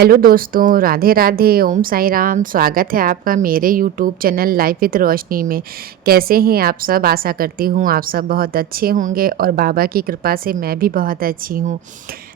Hello दोस्तों, राधे राधे, ओम साई राम। स्वागत है आपका मेरे यूट्यूब चैनल लाइफ विद रोशनी में। कैसे हैं आप सब? आशा करती हूँ आप सब बहुत अच्छे होंगे और बाबा की कृपा से मैं भी बहुत अच्छी हूँ।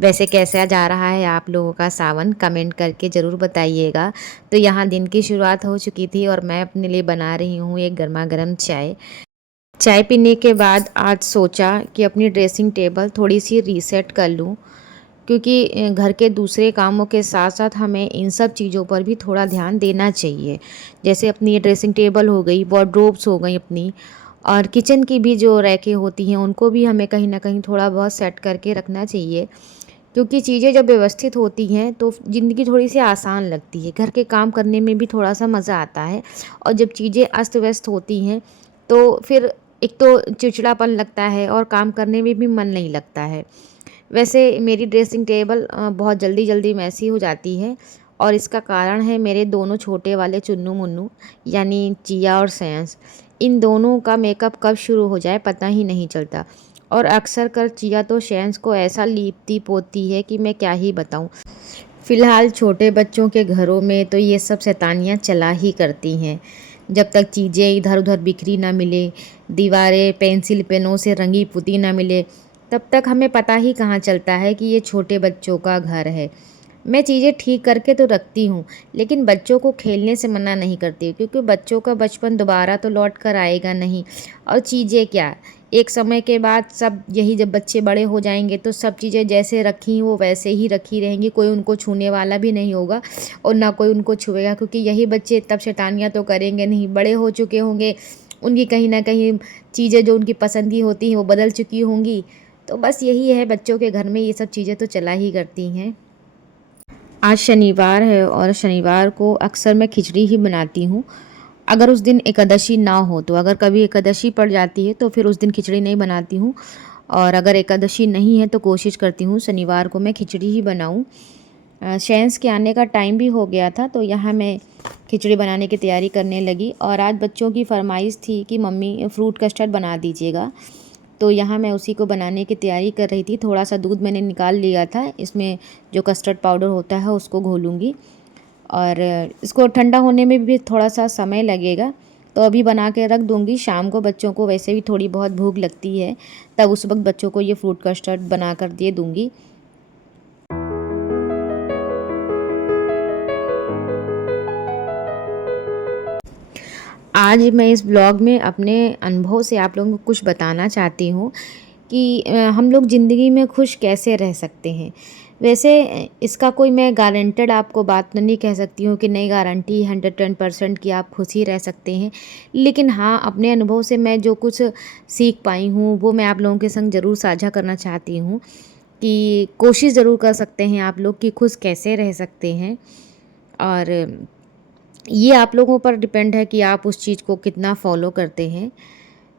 वैसे कैसा जा रहा है आप लोगों का सावन? कमेंट करके ज़रूर बताइएगा। तो यहाँ दिन की शुरुआत हो चुकी थी और मैं अपने लिए बना रही हूँ एक गर्मा गर्म चाय। चाय पीने के बाद आज सोचा कि अपनी ड्रेसिंग टेबल थोड़ी सी रीसेट कर लूँ, क्योंकि घर के दूसरे कामों के साथ साथ हमें इन सब चीज़ों पर भी थोड़ा ध्यान देना चाहिए। जैसे अपनी ये ड्रेसिंग टेबल हो गई, वार्डरोब्स हो गई अपनी, और किचन की भी जो रैकें होती हैं उनको भी हमें कहीं ना कहीं थोड़ा बहुत सेट करके रखना चाहिए। क्योंकि चीज़ें जब व्यवस्थित होती हैं तो ज़िंदगी थोड़ी सी आसान लगती है, घर के काम करने में भी थोड़ा सा मज़ा आता है। और जब चीज़ें अस्त व्यस्त होती हैं तो फिर एक तो चिड़चिड़ापन लगता है और काम करने में भी मन नहीं लगता है। वैसे मेरी ड्रेसिंग टेबल बहुत जल्दी जल्दी मैसी हो जाती है, और इसका कारण है मेरे दोनों छोटे वाले चुन्नू मुन्नू, यानी चिया और सैंस। इन दोनों का मेकअप कब शुरू हो जाए पता ही नहीं चलता। और अक्सर कर चिया तो सैंस को ऐसा लीपती पोतती है कि मैं क्या ही बताऊं। फ़िलहाल छोटे बच्चों के घरों में तो ये सब शैतानियाँ चला ही करती हैं। जब तक चीज़ें इधर उधर बिखरी ना मिले, दीवारें पेंसिल पेनों से रंगी पुती ना मिले, तब तक हमें पता ही कहाँ चलता है कि ये छोटे बच्चों का घर है। मैं चीज़ें ठीक करके तो रखती हूँ, लेकिन बच्चों को खेलने से मना नहीं करती हूँ, क्योंकि बच्चों का बचपन दोबारा तो लौट कर आएगा नहीं। और चीज़ें क्या, एक समय के बाद सब यही, जब बच्चे बड़े हो जाएंगे तो सब चीज़ें जैसे रखी वो वैसे ही रखी रहेंगी, कोई उनको छूने वाला भी नहीं होगा और ना कोई उनको छुएगा, क्योंकि यही बच्चे तब शैतानियाँ तो करेंगे नहीं, बड़े हो चुके होंगे। उनकी कहीं ना कहीं चीज़ें जो उनकी पसंद की होती हैं वो बदल चुकी होंगी। तो बस यही है, बच्चों के घर में ये सब चीज़ें तो चला ही करती हैं। आज शनिवार है और शनिवार को अक्सर मैं खिचड़ी ही बनाती हूँ। अगर उस दिन एकादशी ना हो तो, अगर कभी एकादशी पड़ जाती है तो फिर उस दिन खिचड़ी नहीं बनाती हूँ। और अगर एकादशी नहीं है तो कोशिश करती हूँ शनिवार को मैं खिचड़ी ही बनाऊँ। शैंस के आने का टाइम भी हो गया था तो यहाँ मैं खिचड़ी बनाने की तैयारी करने लगी। और आज बच्चों की फरमाइश थी कि मम्मी फ्रूट कस्टर्ड बना दीजिएगा, तो यहाँ मैं उसी को बनाने की तैयारी कर रही थी। थोड़ा सा दूध मैंने निकाल लिया था, इसमें जो कस्टर्ड पाउडर होता है उसको घोलूँगी, और इसको ठंडा होने में भी थोड़ा सा समय लगेगा। तो अभी बना के रख दूँगी, शाम को बच्चों को वैसे भी थोड़ी बहुत भूख लगती है, तब उस वक्त बच्चों को ये फ्रूट कस्टर्ड बना कर दे दूँगी। आज मैं इस ब्लॉग में अपने अनुभव से आप लोगों को कुछ बताना चाहती हूँ कि हम लोग ज़िंदगी में खुश कैसे रह सकते हैं। वैसे इसका कोई मैं गारंटेड आपको बात तो नहीं कह सकती हूँ कि नहीं, गारंटी 110% कि आप खुश ही रह सकते हैं। लेकिन हाँ, अपने अनुभव से मैं जो कुछ सीख पाई हूँ वो मैं आप लोगों के संग ज़रूर साझा करना चाहती हूँ, कि कोशिश ज़रूर कर सकते हैं आप लोग कि खुश कैसे रह सकते हैं। और ये आप लोगों पर डिपेंड है कि आप उस चीज़ को कितना फॉलो करते हैं।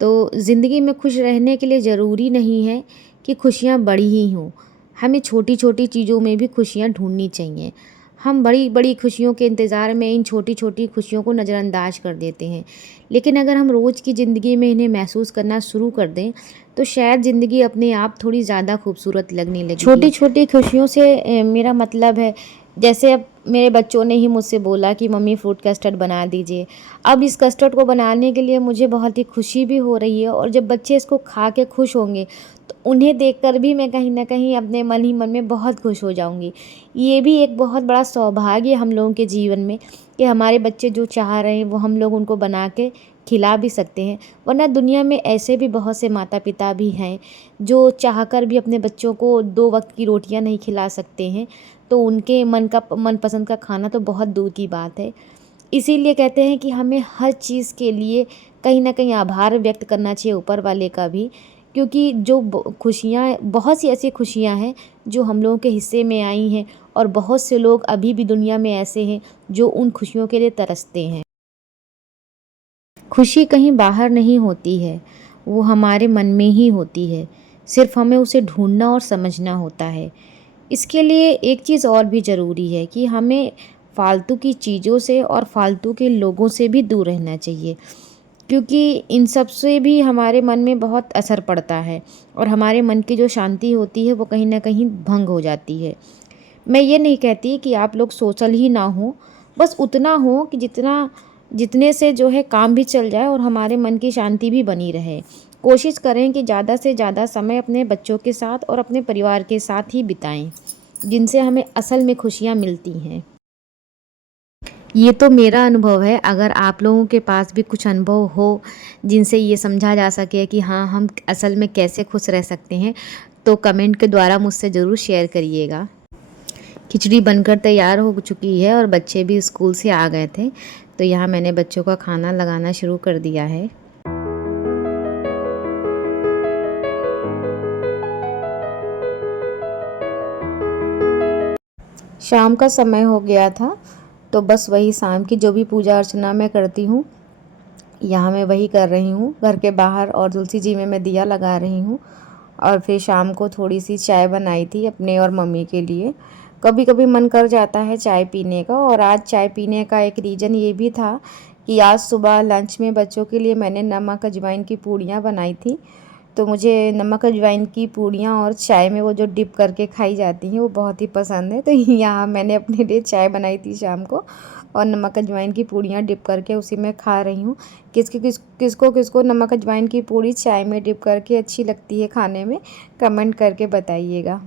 तो ज़िंदगी में खुश रहने के लिए ज़रूरी नहीं है कि खुशियाँ बड़ी ही हों, हमें छोटी छोटी चीज़ों में भी खुशियाँ ढूंढनी चाहिए। हम बड़ी बड़ी खुशियों के इंतज़ार में इन छोटी छोटी खुशियों को नज़रअंदाज कर देते हैं, लेकिन अगर हम रोज़ की ज़िंदगी में इन्हें महसूस करना शुरू कर दें तो शायद ज़िंदगी अपने आप थोड़ी ज़्यादा खूबसूरत लगने लगेगी। छोटी छोटी खुशियों से मेरा मतलब है, जैसे अब मेरे बच्चों ने ही मुझसे बोला कि मम्मी फ्रूट कस्टर्ड बना दीजिए। अब इस कस्टर्ड को बनाने के लिए मुझे बहुत ही खुशी भी हो रही है, और जब बच्चे इसको खा के खुश होंगे तो उन्हें देखकर भी मैं कहीं न कहीं अपने मन ही मन में बहुत खुश हो जाऊँगी। ये भी एक बहुत बड़ा सौभाग्य है हम लोगों के जीवन में, कि हमारे बच्चे जो चाह रहे हैं वो हम लोग उनको बना के खिला भी सकते हैं। वरना दुनिया में ऐसे भी बहुत से माता-पिता भी हैं जो चाहकर भी अपने बच्चों को 2 वक़्त की रोटियाँ नहीं खिला सकते हैं, तो उनके मनपसंद का खाना तो बहुत दूर की बात है। इसीलिए कहते हैं कि हमें हर चीज़ के लिए कहीं न कहीं आभार व्यक्त करना चाहिए ऊपर वाले का भी, क्योंकि जो खुशियाँ, बहुत सी ऐसी खुशियाँ हैं जो हम लोगों के हिस्से में आई हैं, और बहुत से लोग अभी भी दुनिया में ऐसे हैं जो उन खुशियों के लिए तरसते हैं। खुशी कहीं बाहर नहीं होती है, वो हमारे मन में ही होती है। सिर्फ हमें उसे ढूँढना और समझना होता है। इसके लिए एक चीज़ और भी ज़रूरी है कि हमें फालतू की चीज़ों से और फालतू के लोगों से भी दूर रहना चाहिए, क्योंकि इन सब से भी हमारे मन में बहुत असर पड़ता है और हमारे मन की जो शांति होती है वो कहीं न कहीं भंग हो जाती है। मैं ये नहीं कहती कि आप लोग सोशल ही ना हो, बस उतना हो कि जितने से जो है काम भी चल जाए और हमारे मन की शांति भी बनी रहे। कोशिश करें कि ज़्यादा से ज़्यादा समय अपने बच्चों के साथ और अपने परिवार के साथ ही बिताएं, जिनसे हमें असल में खुशियाँ मिलती हैं। ये तो मेरा अनुभव है, अगर आप लोगों के पास भी कुछ अनुभव हो, जिनसे ये समझा जा सके कि हाँ, हम असल में कैसे खुश रह सकते हैं, तो कमेंट के द्वारा मुझसे ज़रूर शेयर करिएगा। खिचड़ी बनकर तैयार हो चुकी है और बच्चे भी स्कूल से आ गए थे, तो यहाँ मैंने बच्चों का खाना लगाना शुरू कर दिया है। शाम का समय हो गया था, तो बस वही शाम की जो भी पूजा अर्चना मैं करती हूँ, यहाँ मैं वही कर रही हूँ। घर के बाहर और तुलसी जी में मैं दिया लगा रही हूँ और फिर शाम को थोड़ी सी चाय बनाई थी अपने और मम्मी के लिए। कभी कभी मन कर जाता है चाय पीने का, और आज चाय पीने का एक रीज़न ये भी था कि आज सुबह लंच में बच्चों के लिए मैंने नमक अजवाइन की पूड़ियाँ बनाई थी। तो मुझे नमक अजवाइन की पूड़ियाँ और चाय में वो जो डिप करके खाई जाती हैं वो बहुत ही पसंद है। तो यहाँ मैंने अपने लिए चाय बनाई थी शाम को और नमक अजवाइन की पूड़ियाँ डिप करके उसी में खा रही हूँ। किसको नमक अजवाइन की पूड़ी चाय में डिप करके अच्छी लगती है खाने में, कमेंट करके बताइएगा।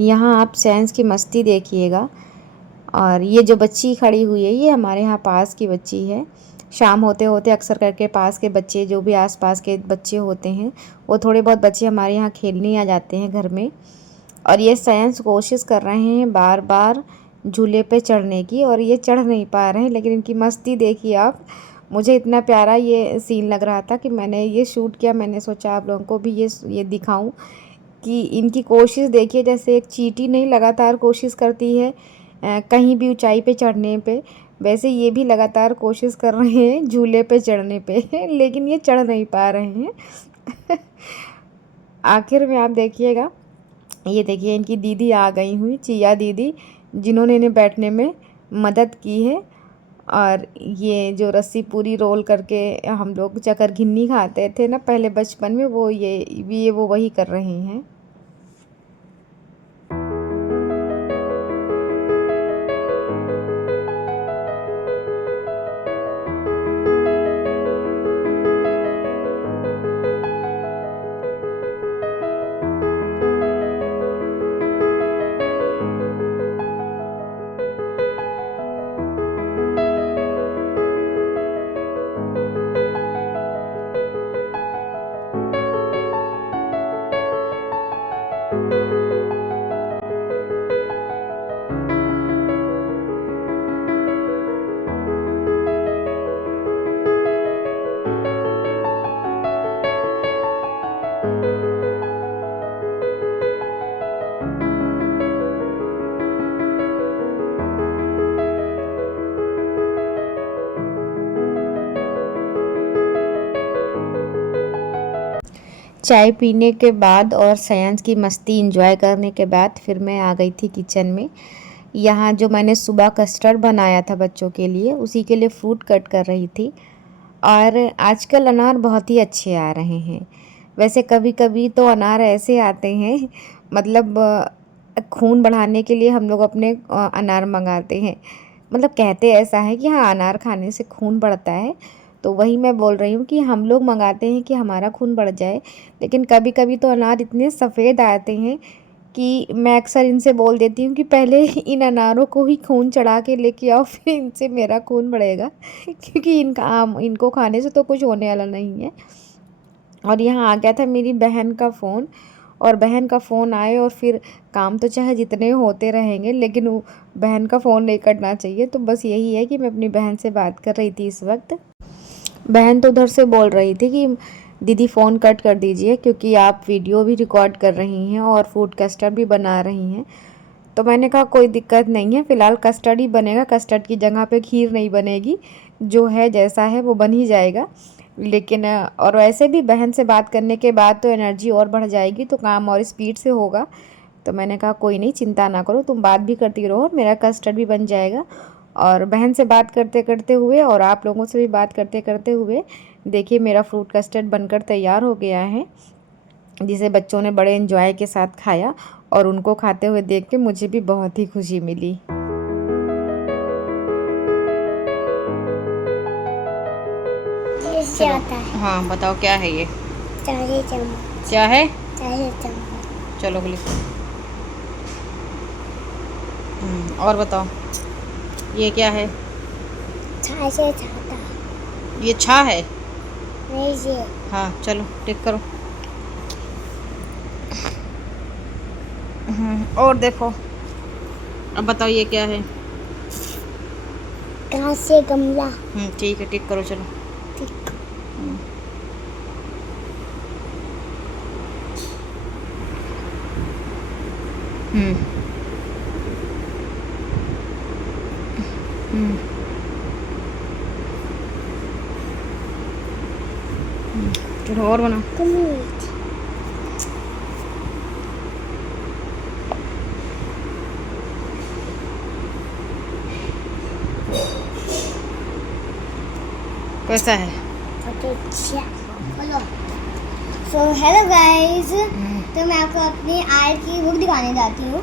यहाँ आप साइंस की मस्ती देखिएगा। और ये जो बच्ची खड़ी हुई है ये हमारे यहाँ पास की बच्ची है। शाम होते होते अक्सर करके पास के बच्चे, जो भी आसपास के बच्चे होते हैं, वो थोड़े बहुत बच्चे हमारे यहाँ खेलने आ जाते हैं घर में। और ये साइंस कोशिश कर रहे हैं बार बार झूले पे चढ़ने की, और ये चढ़ नहीं पा रहे हैं, लेकिन इनकी मस्ती देखिए आप। मुझे इतना प्यारा ये सीन लग रहा था कि मैंने ये शूट किया। मैंने सोचा आप लोगों को भी ये दिखाऊं कि इनकी कोशिश देखिए, जैसे एक चींटी नहीं लगातार कोशिश करती है कहीं भी ऊंचाई पे चढ़ने पे, वैसे ये भी लगातार कोशिश कर रहे हैं झूले पे चढ़ने पे लेकिन ये चढ़ नहीं पा रहे हैं आखिर में आप देखिएगा, ये देखिए इनकी दीदी आ गई हुई, चिया दीदी, जिन्होंने इन्हें बैठने में मदद की है। और ये जो रस्सी पूरी रोल करके हम लोग चकर घिन्नी खाते थे ना पहले बचपन में, वो वही कर रहे हैं। चाय पीने के बाद और साइंस की मस्ती एंजॉय करने के बाद फिर मैं आ गई थी किचन में। यहाँ जो मैंने सुबह कस्टर्ड बनाया था बच्चों के लिए, उसी के लिए फ्रूट कट कर रही थी। और आजकल अनार बहुत ही अच्छे आ रहे हैं। वैसे कभी कभी तो अनार ऐसे आते हैं, मतलब खून बढ़ाने के लिए हम लोग अपने अनार मंगाते हैं। मतलब कहते ऐसा है कि हाँ, अनार खाने से खून बढ़ता है। तो वही मैं बोल रही हूँ कि हम लोग मंगाते हैं कि हमारा खून बढ़ जाए, लेकिन कभी कभी तो अनार इतने सफ़ेद आते हैं कि मैं अक्सर इनसे बोल देती हूँ कि पहले इन अनारों को ही खून चढ़ा के लेके आओ, फिर इनसे मेरा खून बढ़ेगा क्योंकि इनको खाने से तो कुछ होने वाला नहीं है। और यहाँ आ गया था मेरी बहन का फ़ोन, और बहन का फ़ोन आए और फिर काम तो चाहे जितने होते रहेंगे, लेकिन वो बहन का फ़ोन नहीं कटना चाहिए। तो बस यही है कि मैं अपनी बहन से बात कर रही थी इस वक्त। बहन तो उधर से बोल रही थी कि दीदी फ़ोन कट कर दीजिए, क्योंकि आप वीडियो भी रिकॉर्ड कर रही हैं और फूड कस्टर्ड भी बना रही हैं। तो मैंने कहा कोई दिक्कत नहीं है, फ़िलहाल कस्टर्ड ही बनेगा, कस्टर्ड की जगह पे खीर नहीं बनेगी, जो है जैसा है वो बन ही जाएगा। लेकिन और वैसे भी बहन से बात करने के बाद तो एनर्जी और बढ़ जाएगी, तो काम और स्पीड से होगा। तो मैंने कहा कोई नहीं, चिंता ना करो, तुम बात भी करती रहो, मेरा कस्टर्ड भी बन जाएगा। और बहन से बात करते करते हुए और आप लोगों से भी बात करते करते हुए देखिए मेरा फ्रूट कस्टर्ड बनकर तैयार हो गया है, जिसे बच्चों ने बड़े एंजॉय के साथ खाया और उनको खाते हुए देख के मुझे भी बहुत ही खुशी मिली। क्या होता है? हाँ बताओ क्या है ये? चाय चम्मच। क्या है? चाय चम्मच। चलो लिखो। और बताओ ये क्या है? चाय से छाता। ये छा है? नहीं जी। हाँ चलो टिक करो। और देखो अब बताओ ये क्या है? घास से गमला। ठीक है टिक करो चलो। ठीक। चलो और बनाओ। कमीज। कैसा है? अच्छा बोलो। सो हेलो गाइस, तो मैं आपको अपनी आर्ट की बुक दिखाने जाती हूँ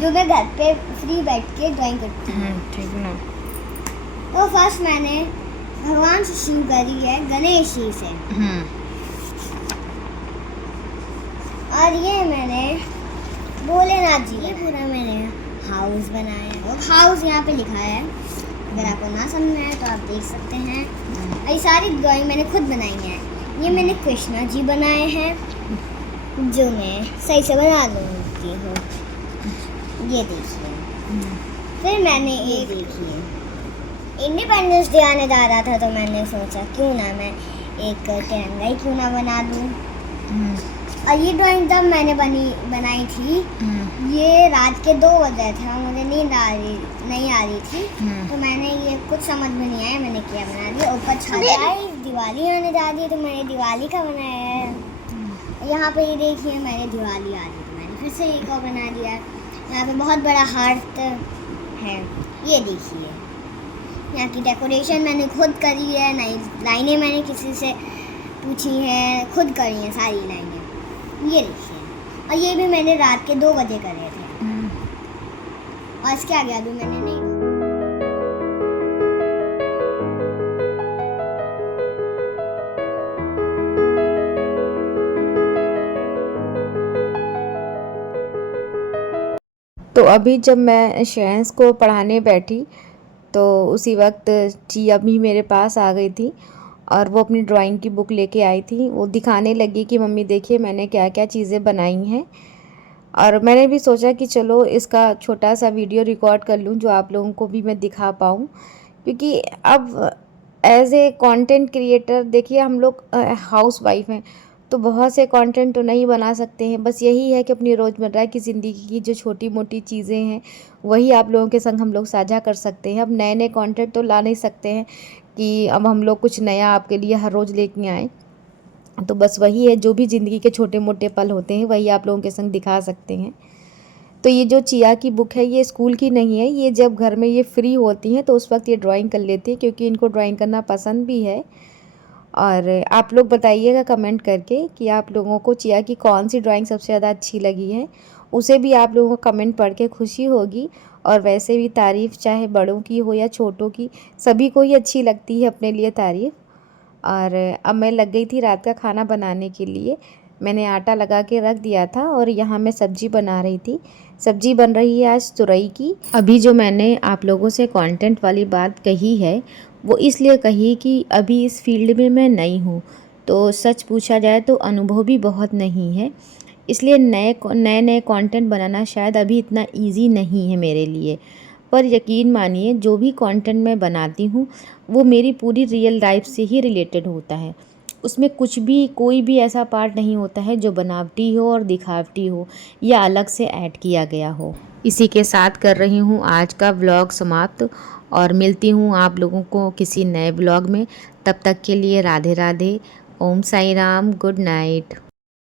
जो मैं घर पे फ्री बैठ के ड्राइंग करती हूँ। ठीक ना। तो फर्स्ट मैंने भगवान से शुरू करी है, गणेश जी से। और ये मैंने भोलेनाथ जी, ये पूरा मैंने हाउस बनाया है। और हाउस यहाँ पे लिखा है, अगर आपको ना समझ में आए तो आप देख सकते हैं। और ये सारी ड्राइंग मैंने खुद बनाई है। ये मैंने कृष्णा जी बनाए हैं जो मैं सही से बना लूँगी हूँ। ये देखिए। फिर मैंने ये देखिए इंडिपेंडेंस डे आने जा रहा था, तो मैंने सोचा क्यों ना मैं एक तिरंगा ही क्यों ना बना दूँ। और ये ड्राइंग जब मैंने बनाई थी, ये रात के 2 बजे थे और मुझे नींद नहीं आ रही थी। तो मैंने ये कुछ समझ में नहीं आया, मैंने क्या बना दिया। ऊपर छाया दिवाली आने जा रही है तो मैंने दिवाली का बनाया है। यहाँ पे ये देखिए मैंने दिवाली आ रही तो मैंने फिर से एक और बना दिया। यहाँ पे बहुत बड़ा हार्ट है, ये देखिए। यहाँ की डेकोरेशन मैंने खुद करी है, नई लाइनें मैंने किसी से पूछी हैं, खुद करी हैं सारी लाइनें। ये देखिए। और ये भी मैंने रात के 2 बजे करे थे। और इसके आगे अभी मैंने नहीं। तो अभी जब मैं श्रेयांश को पढ़ाने बैठी तो उसी वक्त चिया भी मेरे पास आ गई थी और वो अपनी ड्राइंग की बुक लेके आई थी। वो दिखाने लगी कि मम्मी देखिए मैंने क्या क्या चीज़ें बनाई हैं। और मैंने भी सोचा कि चलो इसका छोटा सा वीडियो रिकॉर्ड कर लूँ जो आप लोगों को भी मैं दिखा पाऊँ, क्योंकि अब एज ए कंटेंट क्रिएटर देखिए हम लोग हाउस वाइफ हैं तो बहुत से कंटेंट तो नहीं बना सकते हैं। बस यही है कि अपनी रोज़मर्रा की ज़िंदगी की जो छोटी मोटी चीज़ें हैं वही आप लोगों के संग हम लोग साझा कर सकते हैं। अब नए नए कंटेंट तो ला नहीं सकते हैं कि अब हम लोग कुछ नया आपके लिए हर रोज़ लेके आएँ। तो बस वही है, जो भी ज़िंदगी के छोटे मोटे पल होते हैं वही आप लोगों के संग दिखा सकते हैं। तो ये जो चिया की बुक है ये स्कूल की नहीं है, ये जब घर में ये फ्री होती हैं तो उस वक्त ये ड्राइंग कर लेती हैं, क्योंकि इनको ड्राइंग करना पसंद भी है। और आप लोग बताइएगा कमेंट करके कि आप लोगों को चिया की कौन सी ड्राइंग सबसे ज़्यादा अच्छी लगी है। उसे भी आप लोगों को कमेंट पढ़ के खुशी होगी। और वैसे भी तारीफ़ चाहे बड़ों की हो या छोटों की, सभी को ही अच्छी लगती है अपने लिए तारीफ़। और अब मैं लग गई थी रात का खाना बनाने के लिए। मैंने आटा लगा के रख दिया था और यहाँ मैं सब्ज़ी बना रही थी। सब्ज़ी बन रही है आज तुरई की। अभी जो मैंने आप लोगों से कंटेंट वाली बात कही है वो इसलिए कही कि अभी इस फील्ड में मैं नई हूँ, तो सच पूछा जाए तो अनुभव भी बहुत नहीं है। इसलिए नए नए कंटेंट बनाना शायद अभी इतना इजी नहीं है मेरे लिए। पर यकीन मानिए जो भी कंटेंट मैं बनाती हूँ वो मेरी पूरी रियल लाइफ से ही रिलेटेड होता है। उसमें कुछ भी कोई भी ऐसा पार्ट नहीं होता है जो बनावटी हो और दिखावटी हो या अलग से ऐड किया गया हो। इसी के साथ कर रही हूँ आज का व्लॉग समाप्त और मिलती हूँ आप लोगों को किसी नए व्लॉग में। तब तक के लिए राधे राधे, ओम साई राम, गुड नाइट।